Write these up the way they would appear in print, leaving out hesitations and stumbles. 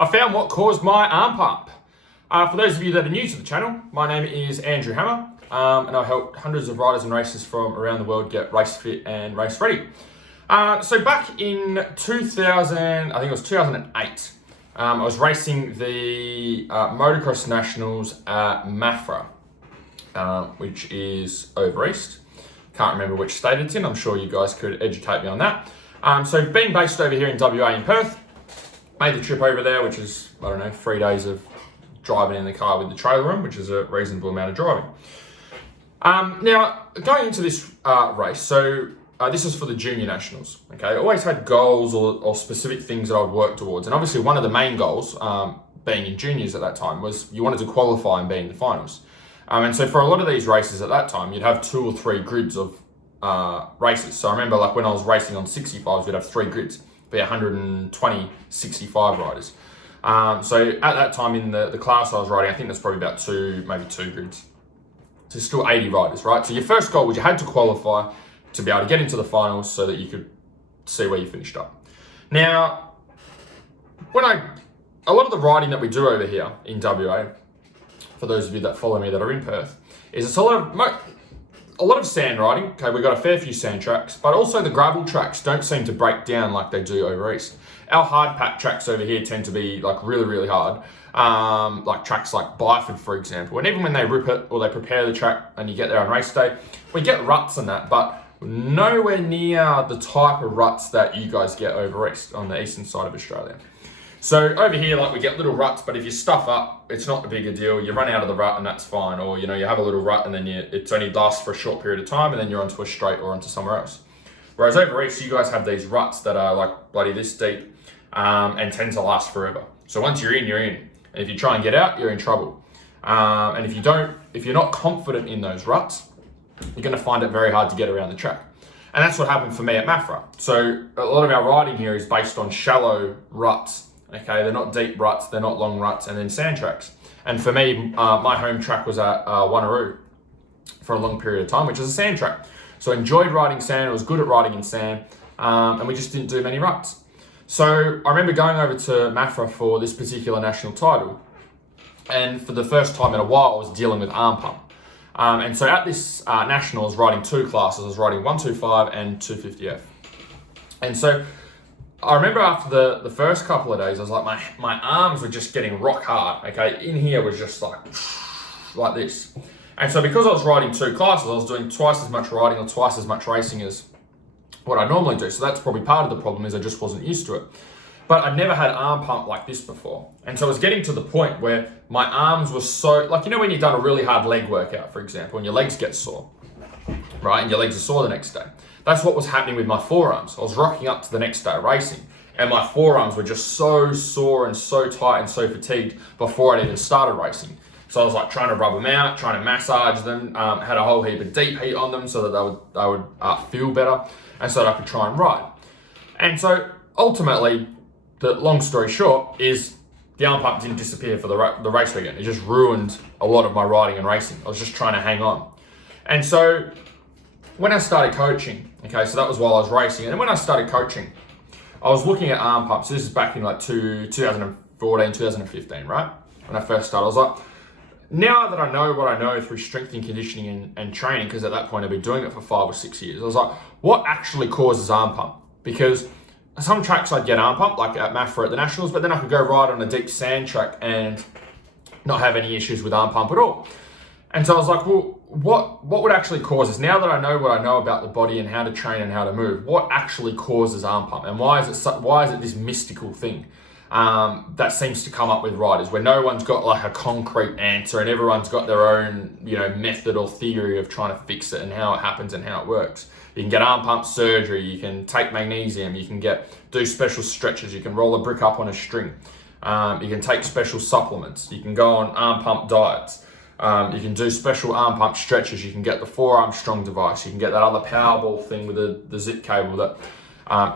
I found what caused my arm pump. For those of you that are new to the channel, my name is Andrew Hammer, and I've helped hundreds of riders and racers from around the world get race fit and race ready. So back in 2000, I think it was 2008, I was racing the Motocross Nationals at Maffra, which is over east. Can't remember which state it's in. I'm sure you guys could educate me on that. So being based over here in WA in Perth, made the trip over there, which is, 3 days of driving in the car with the trailer room, which is a reasonable amount of driving. Now, going into this race, so this is for the Junior Nationals, okay? I always had goals or specific things that I'd work towards. And obviously one of the main goals, being in juniors at that time, was you wanted to qualify and be in the finals. And so for a lot of these races at that time, you'd have 2 or 3 grids of races. So I remember like when I was racing on 65s, we'd have 3 grids, be 120 65 riders. So at that time in the class I was riding, I think that's probably about 2 grids. So still 80 riders, right? So your first goal was you had to qualify to be able to get into the finals so that you could see where you finished up. Now, a lot of the riding that we do over here in WA, for those of you that follow me that are in Perth, is it's a lot of sand riding. Okay, we've got a fair few sand tracks, but also the gravel tracks don't seem to break down like they do over east. Our hard pack tracks over here tend to be like really, really hard. Like tracks like Byford, for example. And even when they rip it or they prepare the track and you get there on race day, we get ruts in that, but nowhere near the type of ruts that you guys get over east on the eastern side of Australia. So over here, like we get little ruts, but if you stuff up, it's not a big a deal. You run out of the rut and that's fine. Or, you have a little rut and then it's only lasts for a short period of time and then you're onto a straight or onto somewhere else. Whereas over east, you guys have these ruts that are like bloody this deep and tend to last forever. So once you're in, you're in. And if you try and get out, you're in trouble. And if you're not confident in those ruts, you're gonna find it very hard to get around the track. And that's what happened for me at Maffra. So a lot of our riding here is based on shallow ruts. Okay, they're not deep ruts, they're not long ruts, and then sand tracks. And for me, my home track was at Wanneroo for a long period of time, which is a sand track. So I enjoyed riding sand, I was good at riding in sand, and we just didn't do many ruts. So I remember going over to Maffra for this particular national title, and for the first time in a while, I was dealing with arm pump. And so at this national, I was riding 2 classes. I was riding 125 and 250F. And so I remember after the first couple of days, I was like, my arms were just getting rock hard, okay? In here was just like this. And so because I was riding 2 classes, I was doing twice as much riding or twice as much racing as what I normally do. So that's probably part of the problem, is I just wasn't used to it. But I'd never had arm pump like this before. And so I was getting to the point where my arms were so, like, when you've done a really hard leg workout, for example, and your legs get sore, right? And your legs are sore the next day. That's what was happening with my forearms. I was rocking up to the next day racing and my forearms were just so sore and so tight and so fatigued before I'd even started racing. So I was like trying to rub them out, trying to massage them, had a whole heap of deep heat on them so that they would feel better and so that I could try and ride. And so ultimately, the long story short is the arm pump didn't disappear for the race weekend. It just ruined a lot of my riding and racing. I was just trying to hang on. And so when I started coaching, okay, so that was while I was racing. And then when I started coaching, I was looking at arm pumps. So this is back in like 2014, 2015, right? When I first started, I was like, now that I know what I know through strength and conditioning and training, because at that point I've been doing it for 5 or 6 years, I was like, what actually causes arm pump? Because some tracks I'd get arm pump, like at Maffra at the Nationals, but then I could go ride on a deep sand track and not have any issues with arm pump at all. And so I was like, well, what would actually cause this? Now that I know what I know about the body and how to train and how to move, what actually causes arm pump? And why is it this mystical thing that seems to come up with riders where no one's got like a concrete answer and everyone's got their own, method or theory of trying to fix it and how it happens and how it works. You can get arm pump surgery, you can take magnesium, you can do special stretches, you can roll a brick up on a string, you can take special supplements, you can go on arm pump diets, you can do special arm pump stretches, you can get the forearm strong device, you can get that other Powerball thing with the zip cable that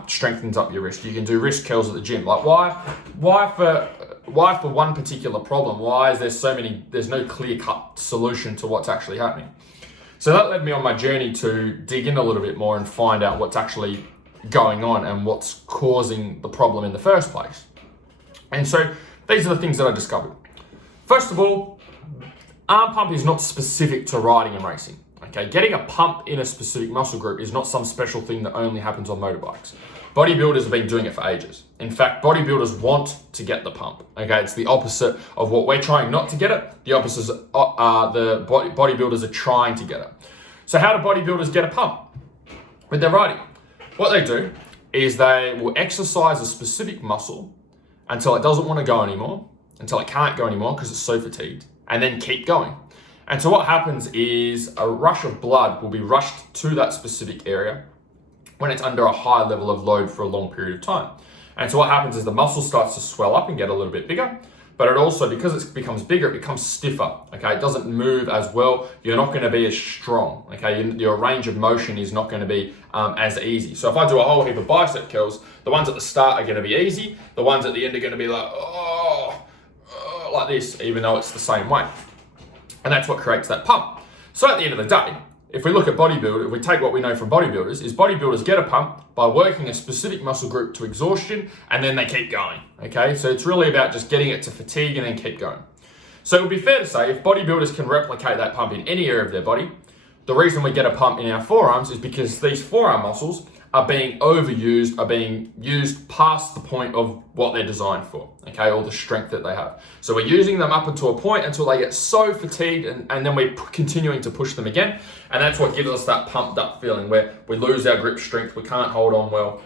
strengthens up your wrist. You can do wrist curls at the gym. Like why for one particular problem? Why is there's no clear-cut solution to what's actually happening? So that led me on my journey to dig in a little bit more and find out what's actually going on and what's causing the problem in the first place. And so these are the things that I discovered. First of all, arm pump is not specific to riding and racing. Okay, getting a pump in a specific muscle group is not some special thing that only happens on motorbikes. Bodybuilders have been doing it for ages. In fact, bodybuilders want to get the pump. Okay, it's the opposite of what we're trying not to get it. The opposite is the bodybuilders are trying to get it. So how do bodybuilders get a pump with their riding? What they do is they will exercise a specific muscle until it doesn't want to go anymore, until it can't go anymore because it's so fatigued, and then keep going. And so what happens is a rush of blood will be rushed to that specific area when it's under a high level of load for a long period of time. And so what happens is the muscle starts to swell up and get a little bit bigger, but it also, because it becomes bigger, it becomes stiffer, okay? It doesn't move as well. You're not gonna be as strong, okay? Your range of motion is not gonna be as easy. So if I do a whole heap of bicep curls, the ones at the start are gonna be easy. The ones at the end are gonna be like, like this, even though it's the same weight. And that's what creates that pump. So at the end of the day, if we look at bodybuilders, if we take what we know from bodybuilders, is bodybuilders get a pump by working a specific muscle group to exhaustion, and then they keep going, okay? So it's really about just getting it to fatigue and then keep going. So it would be fair to say if bodybuilders can replicate that pump in any area of their body, the reason we get a pump in our forearms is because these forearm muscles are being overused, are being used past the point of what they're designed for, okay, or the strength that they have. So we're using them up until a point until they get so fatigued, and then we're continuing to push them again, and that's what gives us that pumped up feeling where we lose our grip strength, we can't hold on well,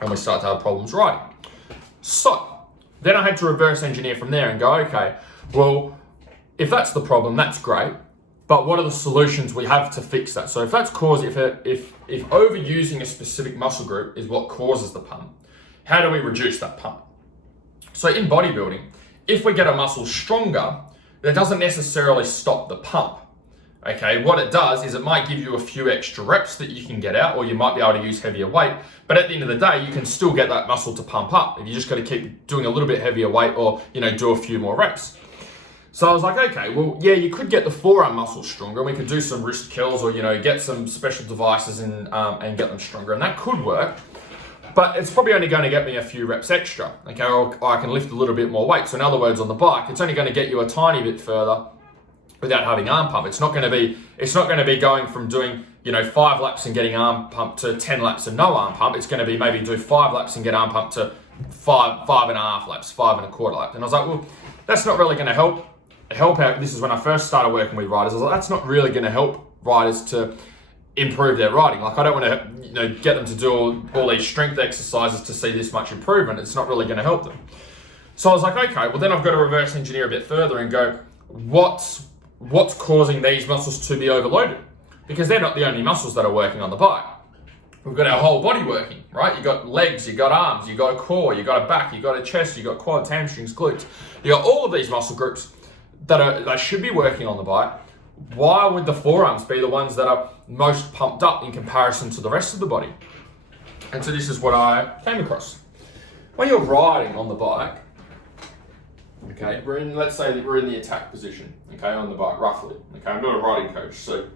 and we start to have problems riding. So then I had to reverse engineer from there and go, okay, well, if that's the problem, that's great. But what are the solutions we have to fix that? So if that's if overusing a specific muscle group is what causes the pump, how do we reduce that pump? So in bodybuilding, if we get a muscle stronger, that doesn't necessarily stop the pump. Okay, what it does is it might give you a few extra reps that you can get out, or you might be able to use heavier weight, but at the end of the day, you can still get that muscle to pump up. If you just got to keep doing a little bit heavier weight, or do a few more reps. So I was like, okay, well, yeah, you could get the forearm muscle stronger, and we could do some wrist curls, or get some special devices and get them stronger, and that could work. But it's probably only going to get me a few reps extra, okay? Or I can lift a little bit more weight. So in other words, on the bike, it's only going to get you a tiny bit further without having arm pump. It's not going to be going from doing 5 laps and getting arm pump to 10 laps and no arm pump. It's going to be maybe do 5 laps and get arm pump to 5.5 laps, 5.25 laps. And I was like, well, that's not really going to help out. This is when I first started working with riders. I was like, that's not really going to help riders to improve their riding. Like, I don't want to get them to do all these strength exercises to see this much improvement. It's not really going to help them. So I was like, okay, well then I've got to reverse engineer a bit further and go, what's causing these muscles to be overloaded? Because they're not the only muscles that are working on the bike. We've got our whole body working, right? You got legs, you got arms, you got a core, you got a back, you got a chest, you got quads, hamstrings, glutes. You got all of these muscle groups that should be working on the bike. Why would the forearms be the ones that are most pumped up in comparison to the rest of the body? And so this is what I came across. When you're riding on the bike, okay, let's say that we're in the attack position, okay, on the bike, roughly. Okay, I'm not a riding coach, so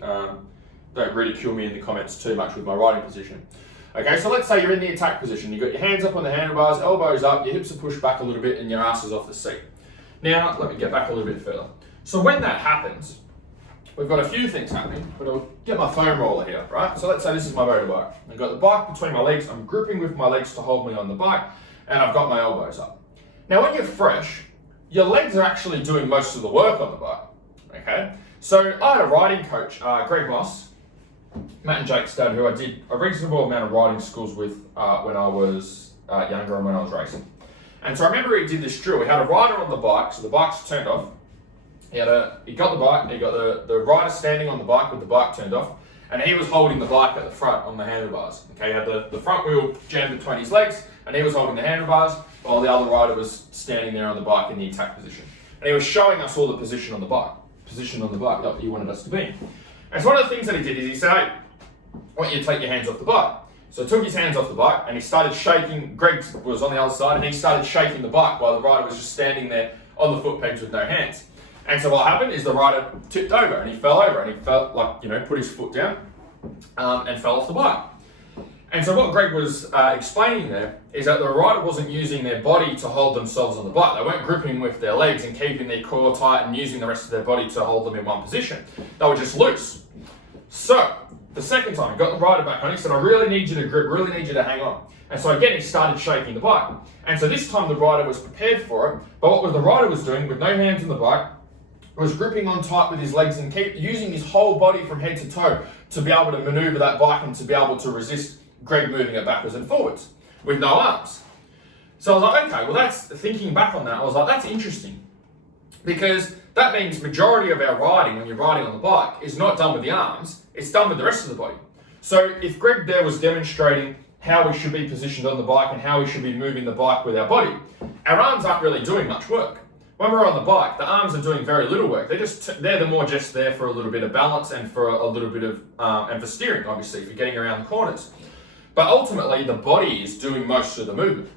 don't ridicule me in the comments too much with my riding position. Okay, so let's say you're in the attack position. You've got your hands up on the handlebars, elbows up, your hips are pushed back a little bit, and your ass is off the seat. Now, let me get back a little bit further. So when that happens, we've got a few things happening, but I'll get my foam roller here, right? So let's say this is my motorbike. I've got the bike between my legs, I'm gripping with my legs to hold me on the bike, and I've got my elbows up. Now, when you're fresh, your legs are actually doing most of the work on the bike, okay? So I had a riding coach, Greg Moss, Matt and Jake's dad, who I did a reasonable amount of riding schools with when I was younger and when I was racing. And so I remember he did this drill. He had a rider on the bike, so the bike's turned off. He got the bike, he got the rider standing on the bike with the bike turned off, and he was holding the bike at the front on the handlebars. Okay, he had the front wheel jammed between his legs, and he was holding the handlebars, while the other rider was standing there on the bike in the attack position. And he was showing us all the position on the bike that he wanted us to be in. And so one of the things that he did is he said, hey, I want you to take your hands off the bike. So he took his hands off the bike and he started shaking. Greg was on the other side and he started shaking the bike while the rider was just standing there on the foot pegs with no hands. And so what happened is the rider tipped over and he fell over and he felt like, put his foot down and fell off the bike. And so what Greg was explaining there is that the rider wasn't using their body to hold themselves on the bike. They weren't gripping with their legs and keeping their core tight and using the rest of their body to hold them in one position. They were just loose. So, the second time, he got the rider back on, he said, I really need you to grip, really need you to hang on. And so again, he started shaking the bike. And so this time the rider was prepared for it, but what the rider was doing with no hands on the bike was gripping on tight with his legs and keep using his whole body from head to toe to be able to maneuver that bike and to be able to resist Greg moving it backwards and forwards with no arms. So I was like, okay, well that's, thinking back on that, I was like, that's interesting. Because that means majority of our riding, when you're riding on the bike, is not done with the arms, it's done with the rest of the body. So if Greg there was demonstrating how we should be positioned on the bike and how we should be moving the bike with our body, our arms aren't really doing much work. When we're on the bike, the arms are doing very little work. They're the more just there for a little bit of balance and for a little bit of, and for steering, obviously, for getting around the corners. But ultimately, the body is doing most of the movement.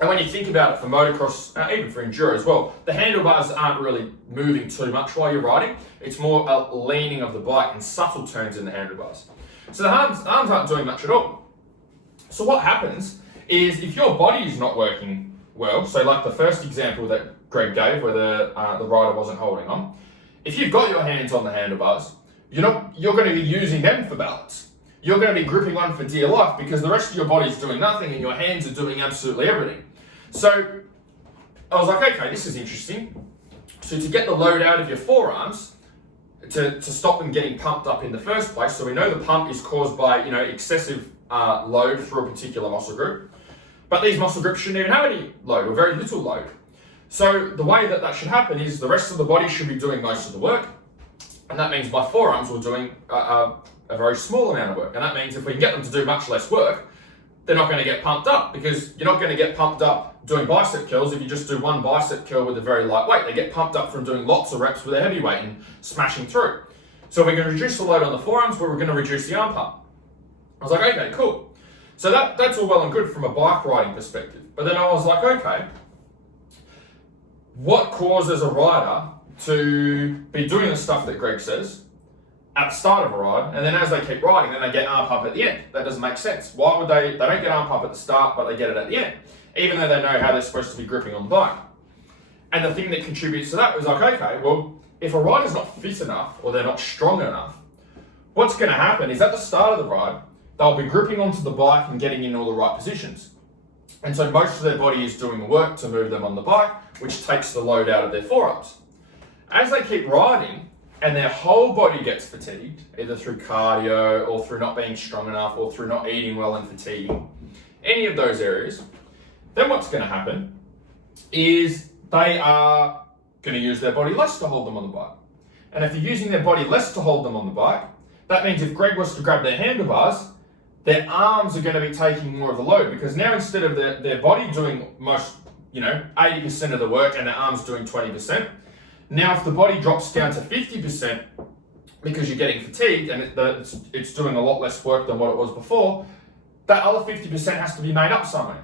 And when you think about it for motocross, even for enduro as well, the handlebars aren't really moving too much while you're riding. It's more a leaning of the bike and subtle turns in the handlebars. So the arms aren't doing much at all. So what happens is if your body is not working well, so like the first example that Greg gave where the rider wasn't holding on, if you've got your hands on the handlebars, you're going to be using them for balance. You're going to be gripping on for dear life because the rest of your body is doing nothing and your hands are doing absolutely everything. So I was like, okay, this is interesting. So to get the load out of your forearms, to stop them getting pumped up in the first place, so we know the pump is caused by excessive load through a particular muscle group, but these muscle groups shouldn't even have any load or very little load. So the way that should happen is the rest of the body should be doing most of the work, and that means my forearms were doing a very small amount of work. And that means if we can get them to do much less work, they're not going to get pumped up, because you're not going to get pumped up doing bicep curls if you just do one bicep curl with a very light weight. They get pumped up from doing lots of reps with a heavy weight and smashing through. So we're going to reduce the load on the forearms, but we're going to reduce the arm pump. I was like, okay, cool. So that's all well and good from a bike riding perspective. But then I was like, okay, what causes a rider to be doing the stuff that Greg says at the start of a ride, and then as they keep riding, then they get arm pump at the end? That doesn't make sense. Why would they don't get arm pump at the start, but they get it at the end, even though they know how they're supposed to be gripping on the bike? And the thing that contributes to that was like, okay, well, if a rider's not fit enough or they're not strong enough, what's going to happen is at the start of the ride, they'll be gripping onto the bike and getting in all the right positions. And so most of their body is doing the work to move them on the bike, which takes the load out of their forearms. As they keep riding, and their whole body gets fatigued, either through cardio or through not being strong enough or through not eating well and fatiguing, any of those areas, then what's going to happen is they are going to use their body less to hold them on the bike. And if they're using their body less to hold them on the bike, that means if Greg was to grab their handlebars, their arms are going to be taking more of the load, because now instead of their body doing most, 80% of the work and their arms doing 20%, now if the body drops down to 50% because you're getting fatigued and it's doing a lot less work than what it was before, that other 50% has to be made up somewhere.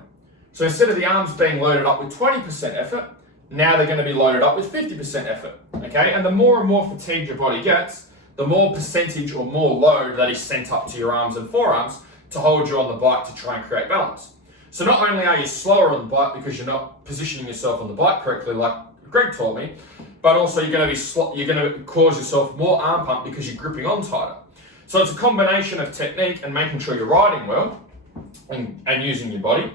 So instead of the arms being loaded up with 20% effort, now they're going to be loaded up with 50% effort, okay? And the more and more fatigued your body gets, the more percentage or more load that is sent up to your arms and forearms to hold you on the bike to try and create balance. So not only are you slower on the bike because you're not positioning yourself on the bike correctly like Greg taught me, but also you're going to cause yourself more arm pump because you're gripping on tighter. So it's a combination of technique and making sure you're riding well and using your body,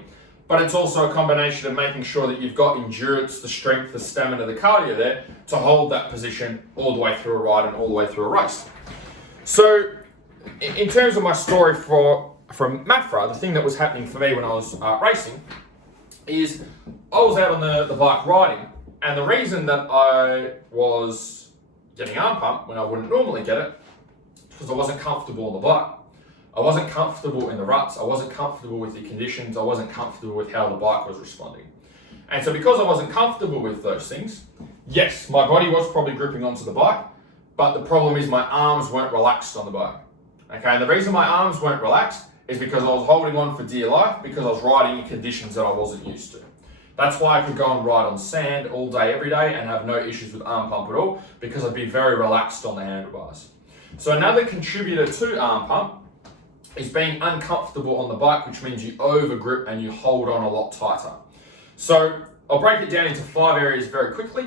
but it's also a combination of making sure that you've got endurance, the strength, the stamina, the cardio there to hold that position all the way through a ride and all the way through a race. So in terms of my story from Maffra, the thing that was happening for me when I was racing is I was out on the bike riding, and the reason that I was getting arm pump when I wouldn't normally get it is because I wasn't comfortable on the bike. I wasn't comfortable in the ruts. I wasn't comfortable with the conditions. I wasn't comfortable with how the bike was responding. And so because I wasn't comfortable with those things, yes, my body was probably gripping onto the bike, but the problem is my arms weren't relaxed on the bike. Okay, and the reason my arms weren't relaxed is because I was holding on for dear life, because I was riding in conditions that I wasn't used to. That's why I could go and ride on sand all day, every day, and have no issues with arm pump at all, because I'd be very relaxed on the handlebars. So another contributor to arm pump is being uncomfortable on the bike, which means you over grip and you hold on a lot tighter. So I'll break it down into 5 areas very quickly.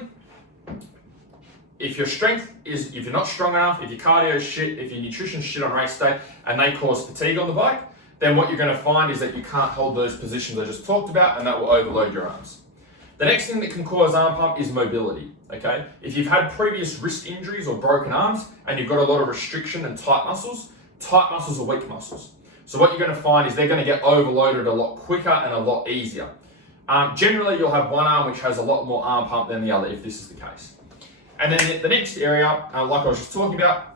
If your strength is, if you're not strong enough, if your cardio is shit, if your nutrition's shit on race day, and they cause fatigue on the bike, then what you're going to find is that you can't hold those positions I just talked about, and that will overload your arms. The next thing that can cause arm pump is mobility, okay? If you've had previous wrist injuries or broken arms, and you've got a lot of restriction and tight muscles are weak muscles. So what you're going to find is they're going to get overloaded a lot quicker and a lot easier. Generally, you'll have one arm which has a lot more arm pump than the other, if this is the case. And then the next area, like I was just talking about,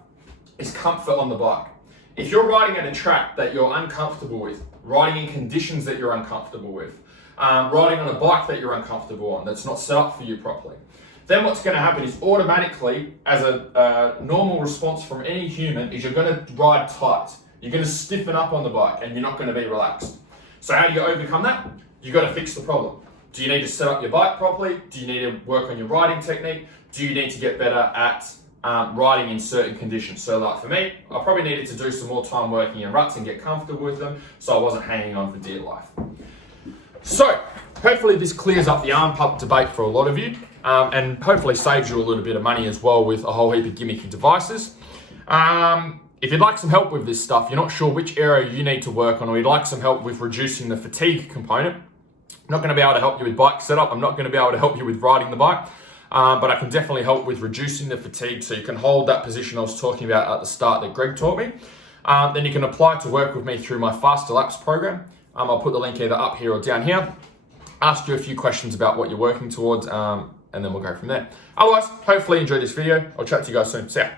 is comfort on the bike. If you're riding at a track that you're uncomfortable with, riding in conditions that you're uncomfortable with, riding on a bike that you're uncomfortable on, that's not set up for you properly, then what's going to happen is automatically, as a normal response from any human, is you're going to ride tight. You're going to stiffen up on the bike and you're not going to be relaxed. So how do you overcome that? You've got to fix the problem. Do you need to set up your bike properly? Do you need to work on your riding technique? Do you need to get better at riding in certain conditions? So like for me, I probably needed to do some more time working in ruts and get comfortable with them so I wasn't hanging on for dear life. So hopefully this clears up the arm pump debate for a lot of you, and hopefully saves you a little bit of money as well with a whole heap of gimmicky devices. If you'd like some help with this stuff, you're not sure which area you need to work on, or you'd like some help with reducing the fatigue component, I'm not going to be able to help you with bike setup. I'm not going to be able to help you with riding the bike, but I can definitely help with reducing the fatigue so you can hold that position I was talking about at the start that Greg taught me. Then you can apply to work with me through my Faster Laps program. I'll put the link either up here or down here. Ask you a few questions about what you're working towards, and then we'll go from there. Otherwise, hopefully you enjoyed this video. I'll chat to you guys soon. See ya.